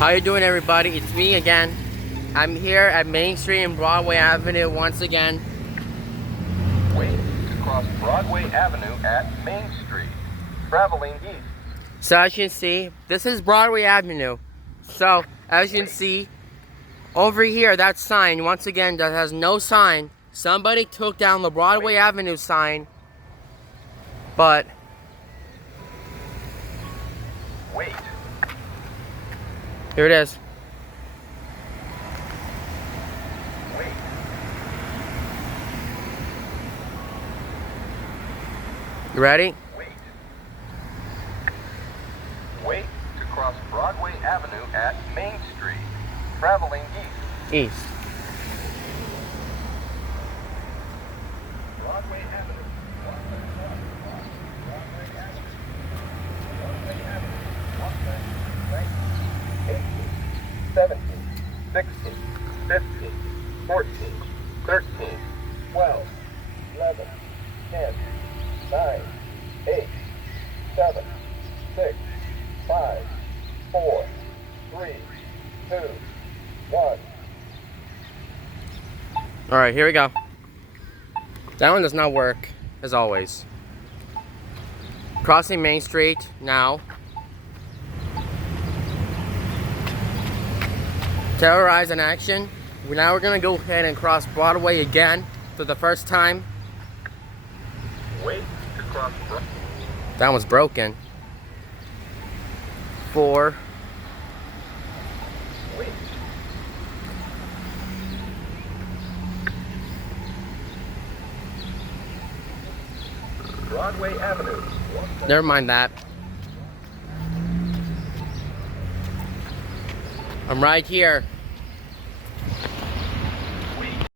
How you doing, everybody? It's me again. I'm here at Main Street and Broadway Avenue once again. Wait to cross Broadway Avenue at Main Street, traveling east. So as you can see, this is Broadway Avenue. So as you can see, over here, that sign, once again, that has no sign. Somebody took down the Broadway Avenue sign, but Wait. here it is. Wait. You ready? Wait. Wait to cross Broadway Avenue at Main Street, traveling east. East. Broadway Avenue. Broadway Avenue. Broadway Avenue. 18, 17, 16, 15, 14, 13, 12, 11, 10, 9, 8, 7, 6, 5, 4, 3, 2, 1. Alright, here we go. That one does not work, as always. Crossing Main Street now. Terrorize in action. Now we're gonna go ahead and cross Broadway again for the first time. Wait to cross Broadway. That one's broken. 4. Wait. Broadway Avenue. Never mind that. I'm right here.